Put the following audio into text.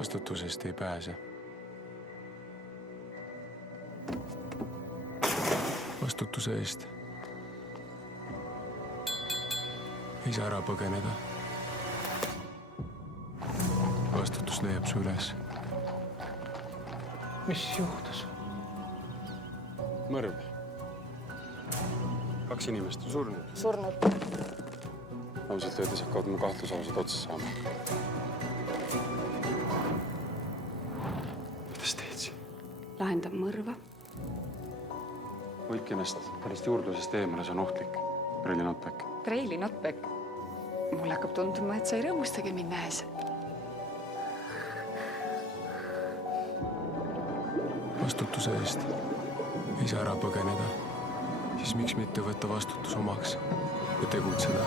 Vastutusest ei pääse. Vastutuse eest ei saa ära põgeneda. Vastutus leiab su üles. Mis juhtus? Mõrv. 2 inimest on surnud. Surnud. Ausalt öeldes hakkavad mu kahtlusalused otsa saama. Kuidas teed siin? Lahendab mõrva. Hoidke ennast pärast juurdlusest eemale, see on ohtlik. Preili Notbeck. Preili Notbeck. Mulle hakkab tunduma, et sa ei rõõmustagi mind nähes. Vastutuse eest ei saa ära põgeneda. Siis miks mitte võtta vastutus omaks ja tegutseda?